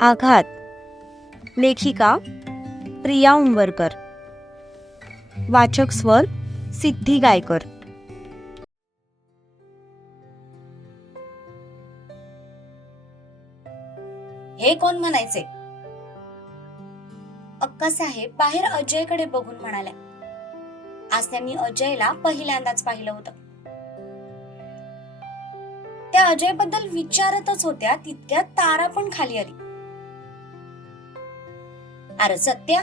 आघात. लेखिका प्रिया उंबरकर. वाचक स्वर सिद्धी गायकर. हे कोण म्हणायचे? अक्का साहेब बाहेर अजयकडे बघून म्हणाल्या आज त्यांनी अजयला पहिल्यांदाच पाहिलं होतं. त्या अजयबद्दल विचारतच होत्या तितक्यात तारा पण खाली आली. अरे सत्या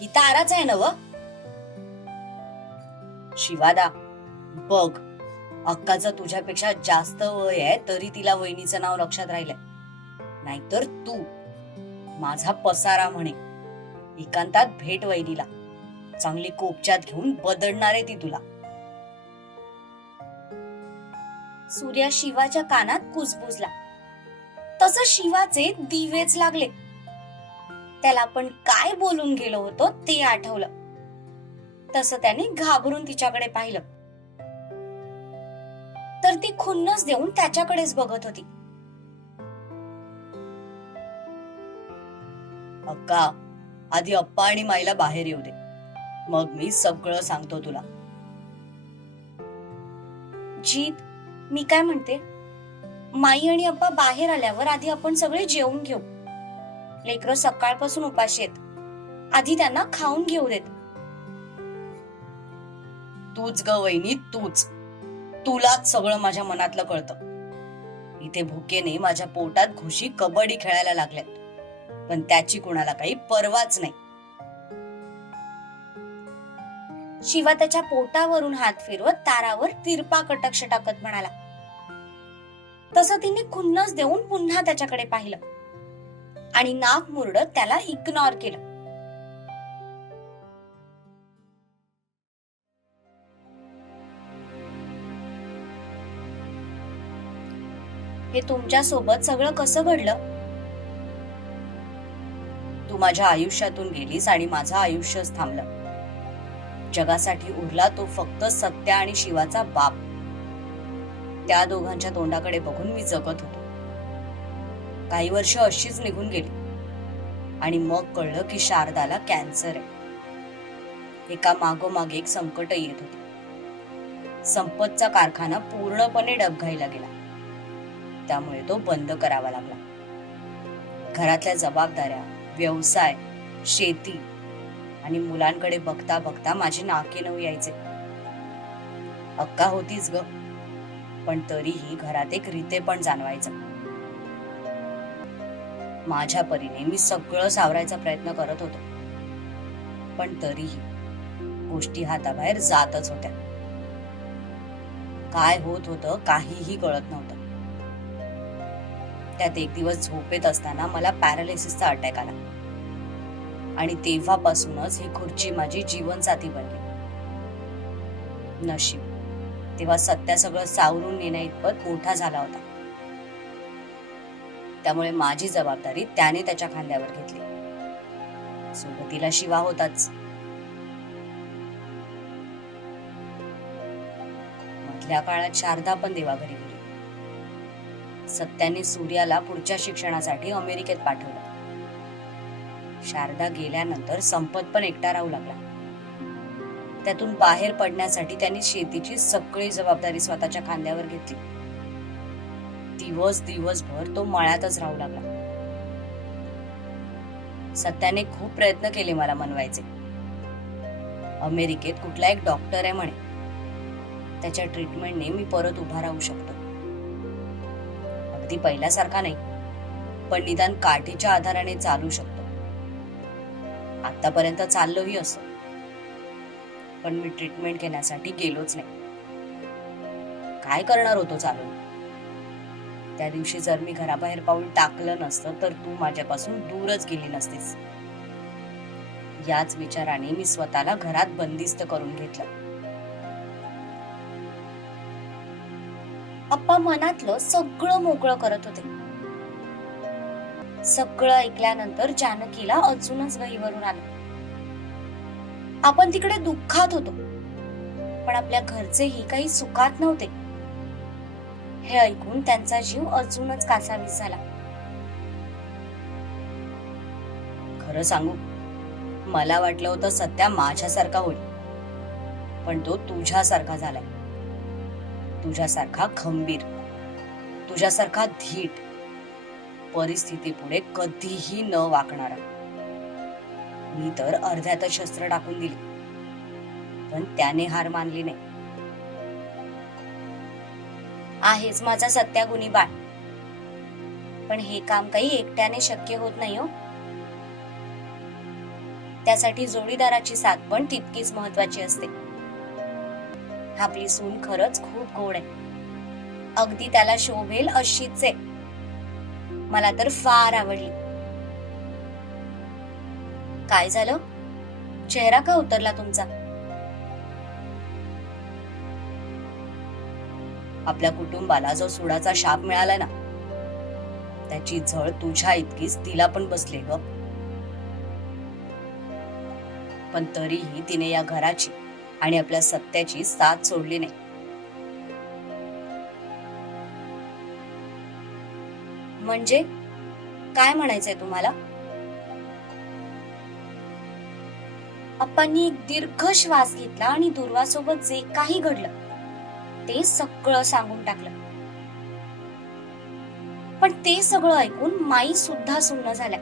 ही ताराच आहे ना व? शिवादा बघ अक्काचं तुझ्यापेक्षा जास्त वय आहे तरी तिला वहिनीचं नाव लक्षात राहिलंय. नाहीतर तू माझा पसारा म्हणे एकांतात भेट वहिनीला. चांगली कोपच्यात घेऊन बदलणार आहे ती तुला. सूर्या शिवाच्या कानात कुजबुजला. तस शिवाचे दिवेच लागले. त्याला आपण काय बोलून गेलो होतो ते आठवलं. तस त्याने घाबरून तिच्याकडे पाहिलं. तर ती खुन्नस देऊन त्याच्याकडेच बघत होती. अक्का आधी अप्पा आणि माईला बाहेर येऊ दे. मग मी सगळं सांगतो तुला. जीत मी काय म्हणते? माई आणि अप्पा बाहेर आल्यावर आधी आपण सगळे जेवून घेऊ. लेकरं सकाळपासून उपाशी आहेत. आधी त्यांना खाऊन घेऊ देत. तूच ग वहिनी तूच. तुलाच सगळं माझ्या मनातलं कळतं. इथे भुकेने माझ्या पोटात घुशी कबड्डी खेळायला लागल्यात. पण त्याची कुणाला काही पर्वाच नाही. शिवा त्याच्या पोटावरून हात फिरवत तारावर तिरपा कटक्ष टाकत म्हणाला. तसं तिने खुन्नस देऊन पुन्हा त्याच्याकडे पाहिलं. आणि नाक मुरडत त्याला इग्नॉर केलं. हे तुमच्यासोबत सगळं कसं घडलं? तू माझ्या आयुष्यातून गेलीस आणि माझं आयुष्यच थांबलं. जगासाठी उरला तो फक्त सत्या आणि शिवाचा बाप. त्या दोघांच्या तोंडाकडे बघून मी जगत होतो. काही वर्ष अशीच निघून गेली. आणि मग कळलं की शारदाला कॅन्सर आहे. एका मागोमाग एक संकट येत होते. संपतचा कारखाना पूर्णपणे डबघाईला गेला. त्यामुळे तो बंद करावा लागला. घरातल्या जबाबदाऱ्या व्यवसाय शेती आणि मुलांकडे बघता बघता माझी नाके नऊ यायचे. अक्का होतीच ग पण तरीही घरात एक रीते पण जाणवायचं. माझ्या परीने मी सगळं सावरायचा प्रयत्न करत होतो. पण तरीही गोष्टी हाताबाहेर जातच होत्या. काय होत होतं काहीही कळत नव्हतं. त्यात एक दिवस झोपेत असताना मला पॅरालिसिसचा अटॅक आला. आणि तेव्हापासूनच ही खुर्ची माझी जीवनसाथी बनली. नशीब. तेव्हा सत्या सगळं सावरून नेण्या इतपत मोठा झाला होता. त्यामुळे माझी जबाबदारी त्याने त्याच्या खांद्यावर घेतली. सोबतीला शिवा होताच. मधल्या काळात शारदा पण देवाघरी गेली. सत्याने सूर्याला पुढच्या शिक्षणासाठी अमेरिकेत पाठवलं. शारदा गेल्यानंतर संपत पण एकटा राहू लागला. त्यातून बाहेर पडण्यासाठी त्यांनी शेतीची सगळी जबाबदारी स्वतःच्या खांद्यावर घेतली. दिवस दिवसभर तो मळ्यातच राहू लागला. सत्याने खूप प्रयत्न केले मला मनवायचे. अमेरिकेत कुठला एक डॉक्टर आहे म्हणे. त्याच्या ट्रीटमेंटने मी परत उभा राहू शकतो. अगदी पहिल्यासारखा नाही पण निदान काठीच्या आधाराने चालू शकतो. आतापर्यंत चाललोही असतो पण मी ट्रीटमेंट घेण्यासाठी गेलोच नाही. काय करणार होतो चालून? त्या दिवशी जर मी घराबाहेर पाऊल टाकलं नसतं तर तू माझ्यापासून दूरच गेली नसतीस. याच विचाराने मी स्वतःला घरात बंदिस्त करून घेतलं. अप्पा मनातलं सगळं मोकळं करत होते. सगळं ऐकल्यानंतर जानकीला अजूनच गहीवरून आलं. आपण तिकडे दुःखात होतो पण आपल्या घरचेही काही सुखात नव्हते. हे ऐकून त्यांचा जीव अजूनच कासावीस झाला. खरं सांगू मला वाटलं होतं सत्या माझ्यासारखा होईल पण तो तुझ्यासारखा झालाय. तुझ्यासारखा खंबीर तुझ्यासारखा धीट परिस्थितीपुढे कधीही न वाकणारा. मी तर अर्ध्यातच शस्त्र टाकून दिली पण त्याने हार मानली नाही. आहेच माझा सत्यागुणी बाळ. पण हे काम काही एकट्याने शक्य होत नाही हो. त्यासाठी जोडीदाराची साथ पण तितकीच महत्वाची असते. आपली सून खरंच खूप गोड आहे. अगदी त्याला शोभेल अशीच. आहे मला तर फार आवडली. काय झालं? चेहरा का उतरला तुमचा? आपल्या कुटुंबाला जो सुडाचा शाप मिळाला ना त्याची झळ तुझ्या इतकीच तिला पण बसली ग. पण तरीही तिने या घराची आणि आपल्या सत्याची साथ सोडली नाही. म्हणजे काय म्हणायचंय तुम्हाला? अप्पांनी एक दीर्घ श्वास घेतला आणि दुर्वासोबत जे काही घडलं ते सगळं सांगून टाकलं. पण ते सगळं ऐकून माई सुद्धा सुन्न झाल्या.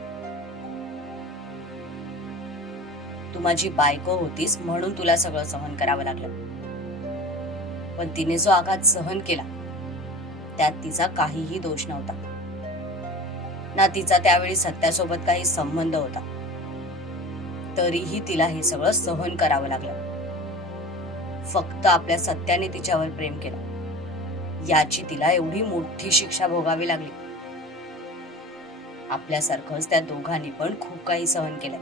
तू माझी बायको होतीस म्हणून तुला सगळं सहन करावं लागलं. पण तिने जो आघात सहन केला त्यात तिचा काहीही दोष नव्हता. ना तिचा त्यावेळी सत्यासोबत काही संबंध होता. तरीही तिला हे सगळं सहन करावं लागलं. फक्त आपल्या सत्याने तिच्यावर प्रेम केलं. याची तिला एवढी मोठी शिक्षा भोगावी लागली. आपल्यासारखंच त्या दोघांनी पण खूप काही सहन केलं.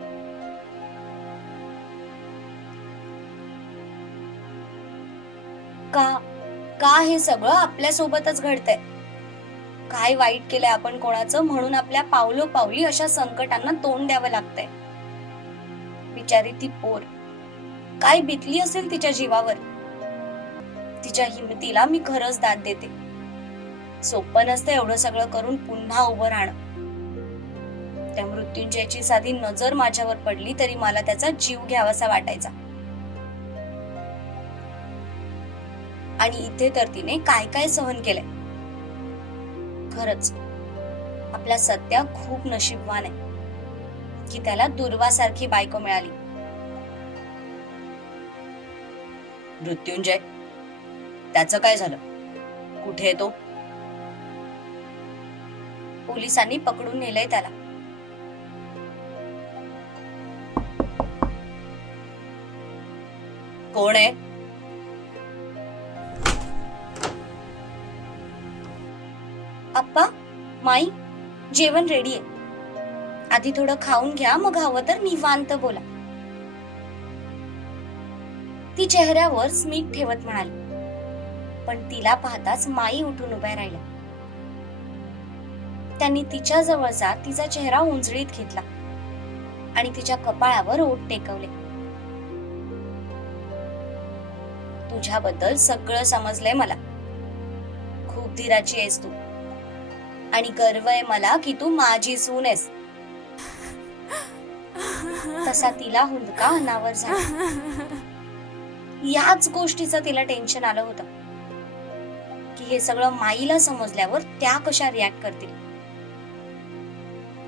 का का हे सगळं आपल्या सोबतच घडतंय? काय वाईट केलंय आपण कोणाचं म्हणून आपल्या पावलो पावली अशा संकटांना तोंड द्यावं लागतंय? बिचारी ती पोर काय बितली असेल तिच्या जीवावर? तिच्या हिमतीला मी खरंच दाद देते. सोपं नसतं एवढं सगळं करून पुन्हा उभं राहणं. त्या मृत्युंजयची साधी नजर माझ्यावर पडली तरी मला त्याचा जीव घ्यावासा वाटायचा. आणि इथे तर तिने काय काय सहन केलंय? खरंच आपला सत्या खूप नशीबवान आहे. की त्याला दुर्वासारखी बायको मिळाली. मृत्युंजय. त्याचं काय झालं? कुठे तो? पोलिसांनी पकडून नेलंय त्याला. कोण आहे? आप्पा माई जेवण रेडी आहे. आधी थोडं खाऊन घ्या मग हवं तर निवांत बोला. ती चेहऱ्यावर स्मित ठेवत म्हणाली. पण तिला पाहताच माई उठून उभ्या राहिल्या. त्यांनी तिच्या जवळचा तिचा चेहरा उंजळीत घेतला आणि तिच्या कपाळावर ओठ टेकवले. तुझ्याबद्दल सगळं समजलंय मला. खूप धीराची आहेस तू. आणि गर्व आहे मला की तू माझी सून आहेस. तसा तिला हुंदका अनावर झाला. याच गोष्टीचं तिला टेन्शन आलं होतं. की हे सगळं माईला समजल्यावर त्या कशा रिॲक्ट करतील?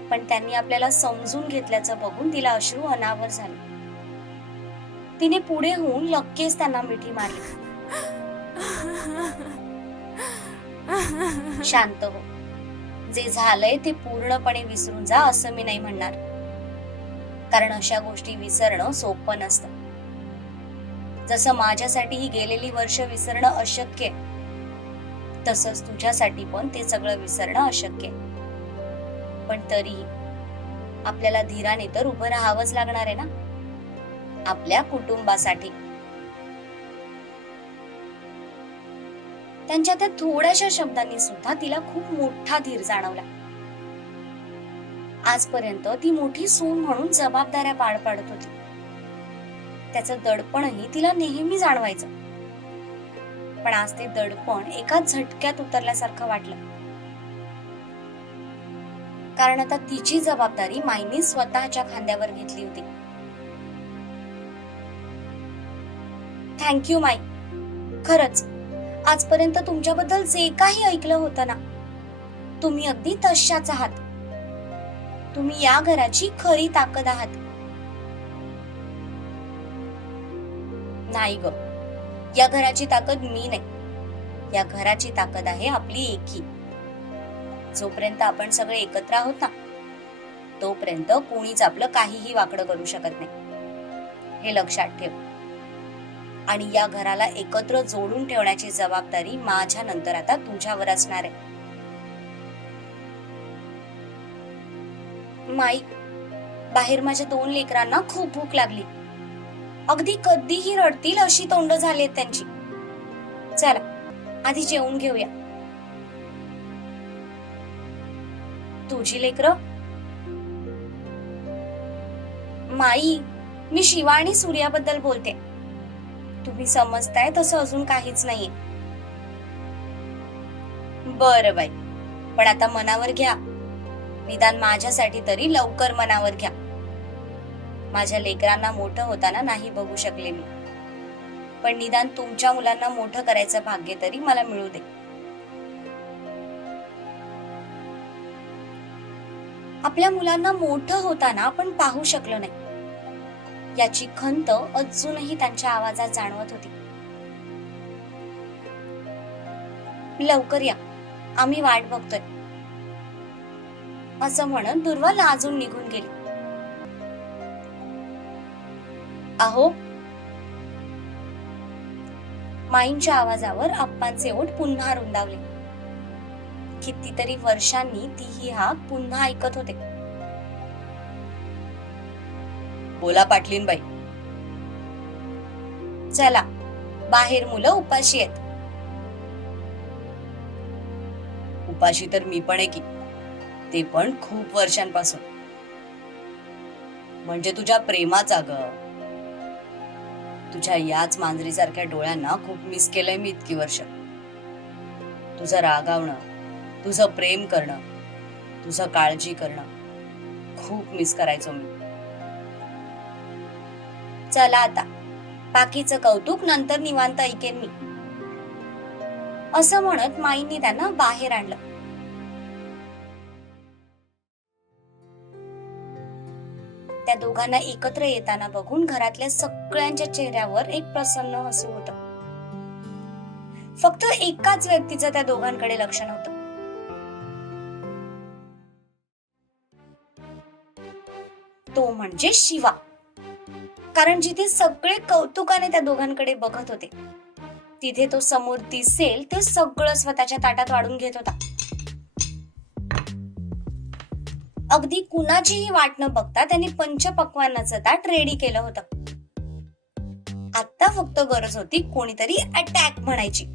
पण त्यांनी आपल्याला समजून घेतल्याचं बघून तिला अश्रू अनावर झाले. तिने पुढे होऊन लगेच त्यांना मिठी मारली. शांत हो. जे झालंय ते पूर्णपणे विसरून जा असं मी नाही म्हणणार. कारण अशा गोष्टी विसरणं सोपं नसतं. जसं माझ्यासाठी ही गेलेली वर्ष विसरणं अशक्य तसंच तुझ्यासाठी पण ते सगळं विसरणं अशक्य. आहे. पण तरीही आपल्याला धीराने तर उभं राहावंच लागणार आहे ना? आपल्या कुटुंबासाठी. त्यांच्या त्या थोड्याशा शब्दांनी सुद्धा तिला खूप मोठा धीर जाणवला. आजपर्यंत ती मोठी सून म्हणून जबाबदाऱ्या पार पाडत होती. त्याचं दडपणही तिला नेहमी जाणवायचं. पण आज ते दडपण एका झटक्यात उतरल्यासारखं वाटलं. कारण आता तिची जबाबदारी माईने स्वतःच्या खांद्यावर घेतली होती. थँक्यू माई. खरंच आजपर्यंत तुमच्याबद्दल जे काही ऐकलं होतं ना तुम्ही अगदी तशाच आहात. तुम्ही या घराची खरी ताकद आहात. नाही ग. या घराची ताकद मी नाही. या घराची ताकद आहे आपली एकी. जोपर्यंत आपण सगळे एकत्र आहोत ना तोपर्यंत कोणीच आपलं काहीही वाकडं करू शकत नाही. हे लक्षात ठेव. आणि या घराला एकत्र जोडून ठेवण्याची जबाबदारी माझ्या नंतर आता तुझ्यावर असणार आहे. माई बाहेर माझ्या दोन लेकरांना खूप भूक लागली. अगदी कधीही रडतील अशी तोंड झाली त्यांची. चला आधी जेवून घेऊया. तुझी लेकर? माई मी शिवा आणि सूर्याबद्दल बोलते. तुम्ही समजताय तसं अजून काहीच नाहीये. बर बाई पण आता मनावर घ्या. निदान माझ्यासाठी तरी लवकर मनावर घ्या. माझ्या लेकरांना मोठं होताना नाही बघू शकले मी. पण निदान तुमच्या मुलांना मोठं करायचं भाग्य तरी मला मिळू दे. आपल्या मुलांना मोठं होताना आपण पाहू शकलो नाही. याची खंत अजूनही त्यांच्या आवाजात जाणवत होती. लवकर या. आम्ही वाट बघतोय. असं म्हणत दुर्वा लाजून निघून गेली. अहो. माईंच्या आवाजावर आप्पांचे ओठ पुन्हा रुंदावले कितीतरी वर्षांनी ती ही हाक पुन्हा ऐकत होते. बोला पाटलीन बाई चला बाहेर मुलं उपाशी आहेत. उपाशी तर मी पण की. ते पण खूप वर्षांपासून. म्हणजे तुझ्या प्रेमाचा ग तुझ्या याच मांजरीसारख्या डोळ्यांना खूप मिस केलंय मी इतकी वर्ष. तुझं रागावणं तुझं प्रेम करणं तुझं काळजी करणं खूप मिस करायचो मी. चला आता बाकीचं कौतुक नंतर निवांत ऐकेन मी. असं म्हणत माईंनी त्यांना बाहेर आणलं. त्या दोघांना एकत्र येताना बघून घरातल्या सगळ्यांच्या चेहऱ्यावर एक प्रसन्न हसू होत. फक्त एकाच व्यक्तीचं त्या दोघांकडे लक्ष नव्हतं. तो म्हणजे शिवा. कारण जिथे सगळे कौतुकाने त्या दोघांकडे बघत होते तिथे तो समोर दिसेल ते सगळं स्वतःच्या ताटात वाढून घेत होता. अगदी कुणाचीही वाट न बघता त्यांनी पंचपक्वानाचं ताट रेडी केलं होतं. आता फक्त गरज होती कोणीतरी अटॅक म्हणायची.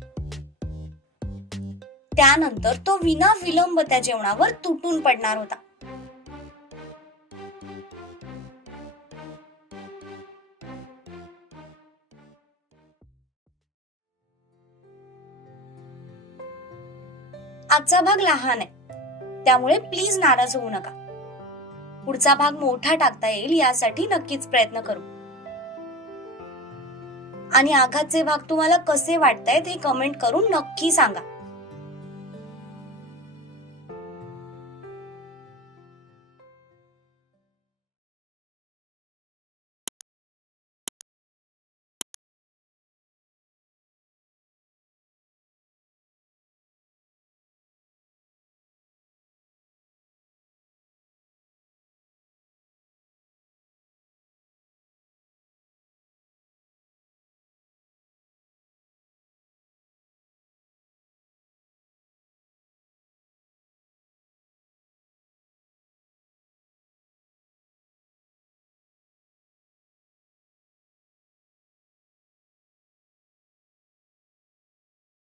त्यानंतर तो विना विलंब त्या जेवणावर तुटून पडणार होता. आजचा भाग लहान आहे. त्यामुळे प्लीज नाराज होऊ नका. पुढचा भाग मोठा टाकता येईल यासाठी नक्कीच प्रयत्न करू. आणि आघातचे भाग तुम्हाला कसे वाटतायत हे कमेंट करून नक्की सांगा.